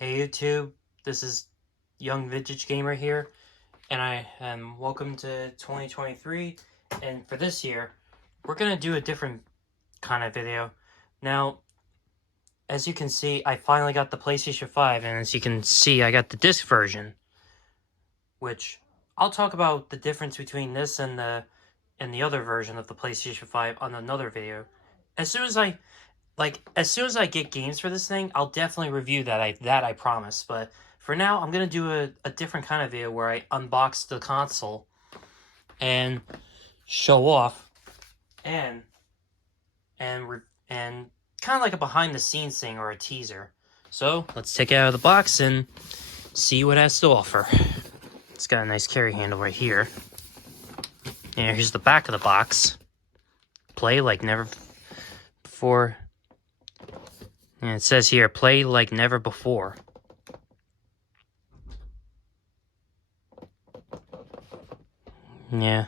Hey YouTube, this is Young Vintage Gamer here, and I am welcome to 2023. And for this year, we're gonna do a different kind of video. Now, as you can see, I finally got the PlayStation 5, and as you can see, I got the disc version, which I'll talk about the difference between this and the other version of the PlayStation 5 on another video. As soon as I get games for this thing, I'll definitely review that. I promise. But for now, I'm gonna do a different kind of video where I unbox the console and show off and and kind of like a behind the scenes thing or a teaser. So let's take it out of the box and see what it has to offer. It's got a nice carry handle right here. And here's the back of the box. Play like never before. And it says here, play like never before. Yeah.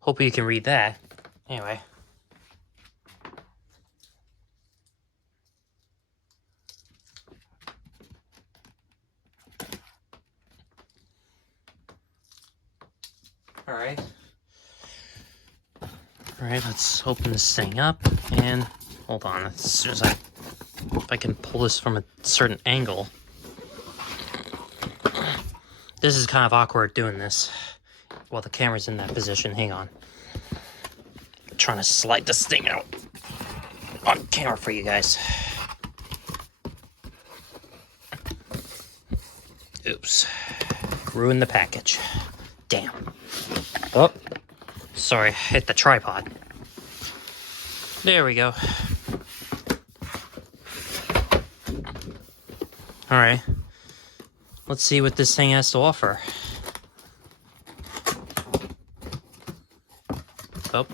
Hope you can read that. Anyway. Alright. Alright, let's open this thing up. And hold on, as soon as if I can pull this from a certain angle. This is kind of awkward doing this while the camera's in that position. Hang on. I'm trying to slide this thing out on camera for you guys. Oops. Ruined the package. Damn. Oh. Sorry, hit the tripod. There we go. Alright. Let's see what this thing has to offer. Oh.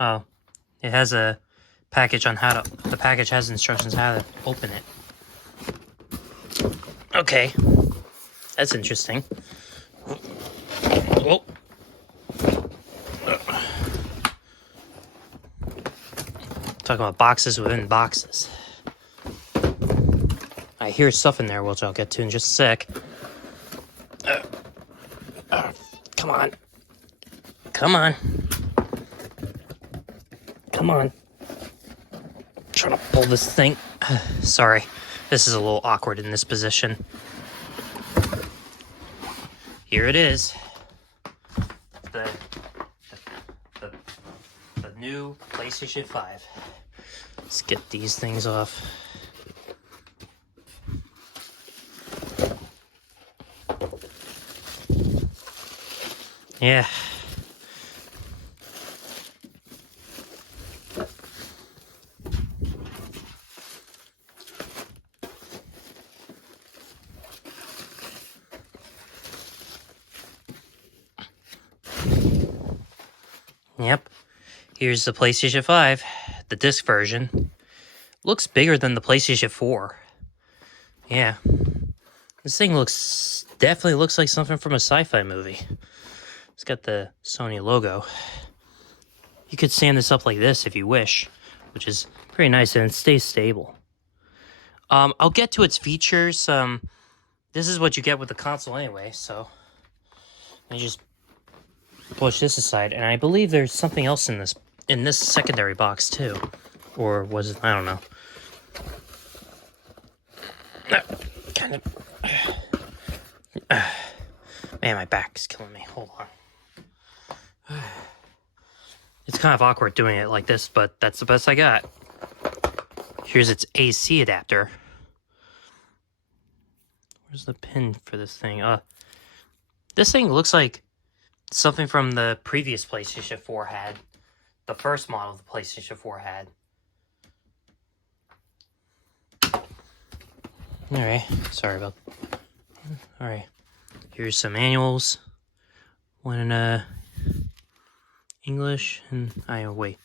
Oh. It has a package on how to... The package has instructions how to open it. Okay. That's interesting. Oh. Talking about boxes within boxes. I hear stuff in there, which I'll get to in just a sec. Come on. Come on. Come on. I'm trying to pull this thing. Sorry. This is a little awkward in this position. Here it is. The new PlayStation 5. Let's get these things off. Yeah. Yep. Here's the PlayStation 5, the disc version. Looks bigger than the PlayStation 4. Yeah. This thing definitely looks like something from a sci-fi movie. It's got the Sony logo. You could stand this up like this if you wish, which is pretty nice, and it stays stable. I'll get to its features. This is what you get with the console anyway, so let me just push this aside, and I believe there's something else in this secondary box too, or was it? I don't know. Kind of. Man, my back's killing me. Hold on. It's kind of awkward doing it like this, but that's the best I got. Here's its AC adapter. Where's the pin for this thing? This thing looks like something from the previous PlayStation 4 had. The first model of the PlayStation 4 had. Alright, sorry about... Alright, here's some manuals. One in English, and... wait.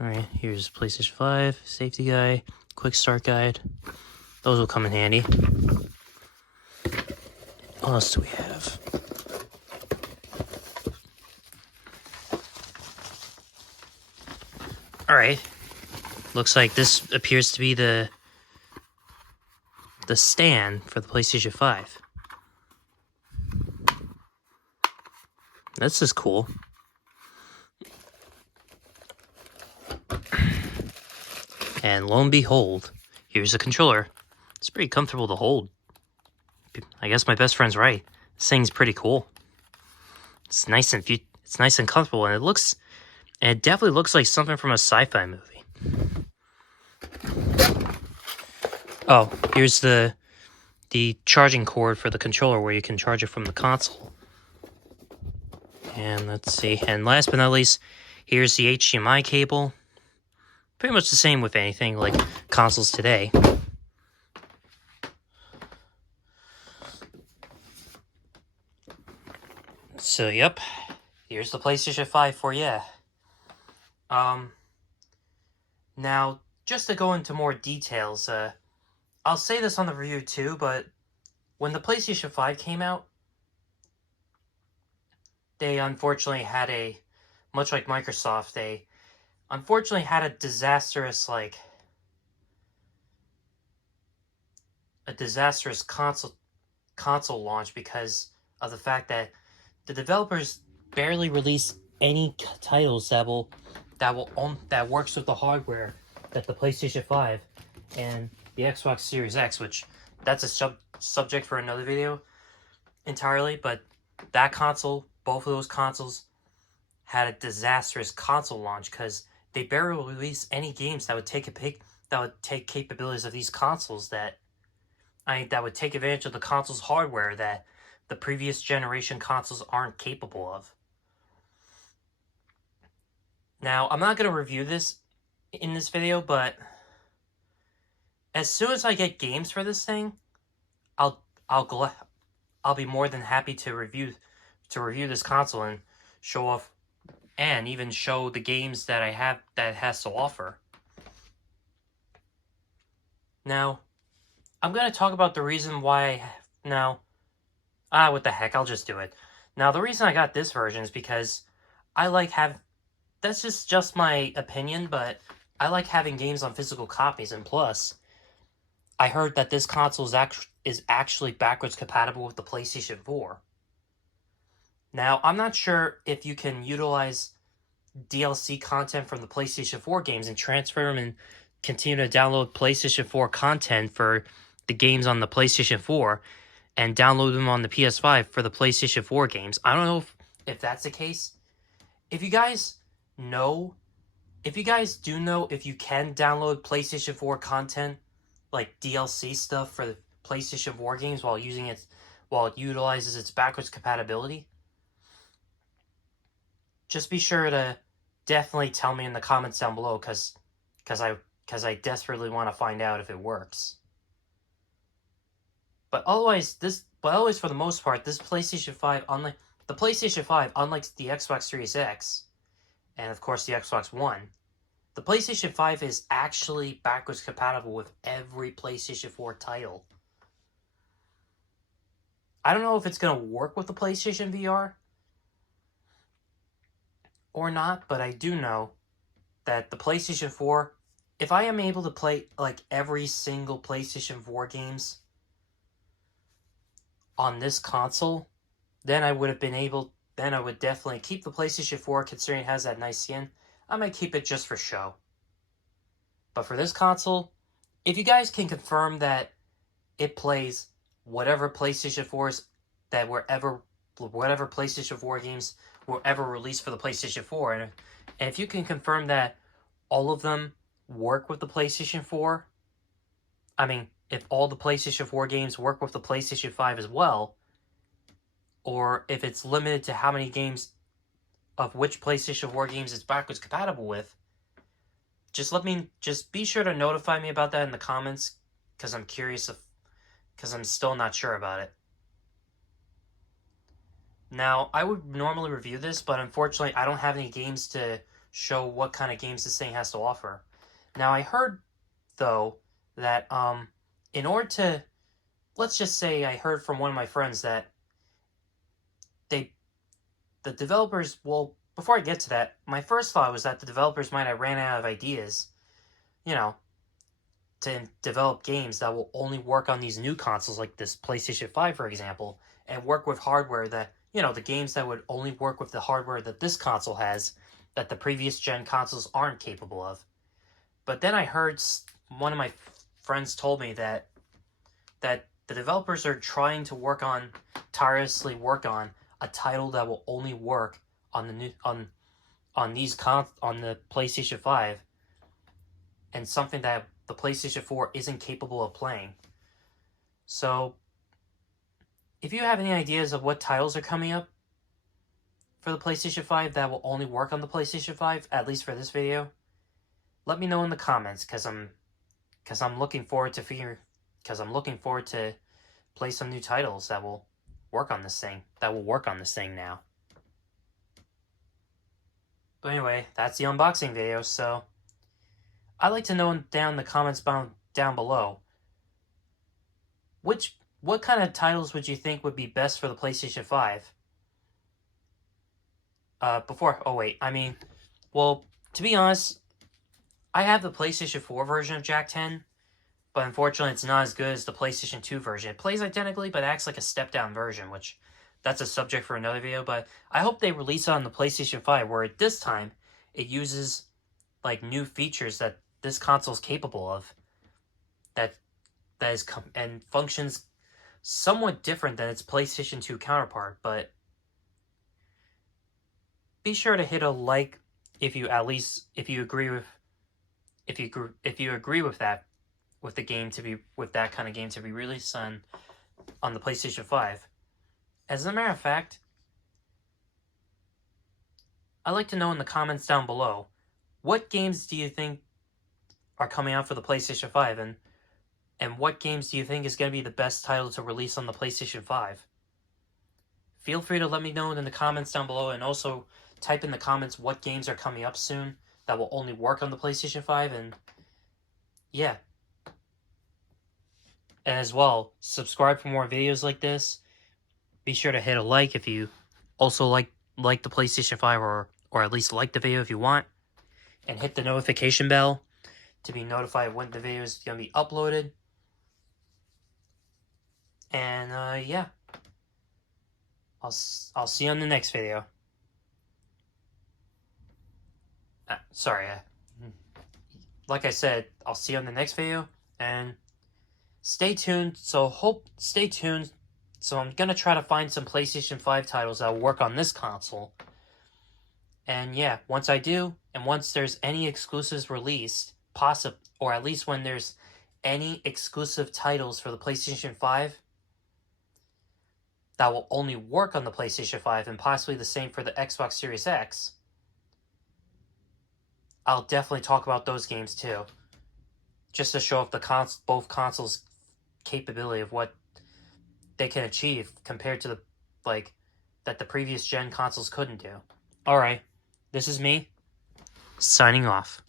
Alright, here's PlayStation 5, safety guide, quick start guide. Those will come in handy. What else do we have? Alright. Looks like this appears to be the stand for the PlayStation 5. This is cool. And lo and behold, here's the controller. It's pretty comfortable to hold. I guess my best friend's right. This thing's pretty cool. It's nice and comfortable, and it definitely looks like something from a sci-fi movie. Oh, here's the charging cord for the controller where you can charge it from the console. And let's see. And last but not least, here's the HDMI cable. Pretty much the same with anything like consoles today. So, yep. Here's the PlayStation 5 for you. Now, just to go into more details, I'll say this on the review too, but when the PlayStation 5 came out, they unfortunately had much like Microsoft, they unfortunately had a disastrous console launch because of the fact that the developers barely released any titles that works with the hardware that the PlayStation 5 and the Xbox Series X, which that's a subject for another video entirely, but both of those consoles had a disastrous console launch because they barely released any games that would take capabilities of these consoles that would take advantage of the console's hardware that the previous generation consoles aren't capable of. Now, I'm not going to review this in this video, but as soon as I get games for this thing, I'll be more than happy to review this console and show off and even show the games that it has to offer. Now, I'm going to talk about the reason why what the heck, I'll just do it. Now, the reason I got this version is because that's just my opinion, but I like having games on physical copies, and plus, I heard that this console is actually backwards compatible with the PlayStation 4. Now, I'm not sure if you can utilize DLC content from the PlayStation 4 games and transfer them and continue to download PlayStation 4 content for the games on the PlayStation 4 and download them on the PS5 for the PlayStation 4 games. I don't know if that's the case. If you guys do know if you can download PlayStation 4 content, like DLC stuff for the PlayStation 4 games while it utilizes its backwards compatibility, just be sure to definitely tell me in the comments down below, because I desperately want to find out if it works. But otherwise, for the most part, this PlayStation 5, unlike the Xbox Series X, and of course the Xbox One, the PlayStation 5 is actually backwards compatible with every PlayStation 4 title. I don't know if it's going to work with the PlayStation VR or not, but I do know that the PlayStation 4, if I am able to play like every single PlayStation 4 games on this console, then I would definitely keep the PlayStation 4, considering it has that nice skin. I might keep it just for show. But for this console, if you guys can confirm that it plays whatever PlayStation 4s whatever PlayStation 4 games were ever released for the PlayStation 4, and if you can confirm that all of them work with the PlayStation 4, if all the PlayStation 4 games work with the PlayStation 5 as well, or if it's limited to how many games of which PlayStation 4 games it's backwards compatible with, just be sure to notify me about that in the comments, because I'm curious because I'm still not sure about it. Now, I would normally review this, but unfortunately, I don't have any games to show what kind of games this thing has to offer. Now, I heard, though, that in order to, let's just say I heard from one of my friends that the developers will before I get to that, my first thought was that the developers might have ran out of ideas, you know, to develop games that will only work on these new consoles like this PlayStation 5, for example, and work with hardware that, the games that would only work with the hardware that this console has, that the previous gen consoles aren't capable of. But then I heard one of my friends told me that the developers are trying to tirelessly work on a title that will only work on the new on on the PlayStation 5, and something that the PlayStation 4 isn't capable of playing. So, if you have any ideas of what titles are coming up for the PlayStation 5 that will only work on the PlayStation 5, at least for this video, let me know in the comments, because I'm looking forward to play some new titles that will work on this thing now. But anyway, that's the unboxing video. So I'd like to know down in the comments down below, what kind of titles would you think would be best for the PlayStation 5? Well, to be honest, I have the PlayStation 4 version of Jak 10, but unfortunately it's not as good as the PlayStation 2 version. It plays identically, but acts like a step-down version, which that's a subject for another video, but I hope they release it on the PlayStation 5, where at this time, it uses, like, new features that this console is capable of, and functions somewhat different than its PlayStation 2 counterpart. But be sure to hit a like if you agree with that, with that kind of game to be released on the PlayStation 5. As a matter of fact, I'd like to know in the comments down below, what games do you think are coming out for the PlayStation 5, and what games do you think is going to be the best title to release on the PlayStation 5? Feel free to let me know in the comments down below, and also type in the comments what games are coming up soon that will only work on the PlayStation 5, and yeah. And as well, subscribe for more videos like this. Be sure to hit a like if you also like the PlayStation 5, or at least like the video if you want. And hit the notification bell to be notified when the video is going to be uploaded. And yeah. I'll see you on the next video. Like I said, I'll see you on the next video, and stay tuned. So I'm gonna try to find some PlayStation 5 titles that will work on this console. And yeah, once I do, and once there's any exclusives released, or at least when there's any exclusive titles for the PlayStation 5 that will only work on the PlayStation 5, and possibly the same for the Xbox Series X, I'll definitely talk about those games too, just to show off both consoles' capability of what they can achieve compared to that the previous gen consoles couldn't do. Alright, this is me, signing off.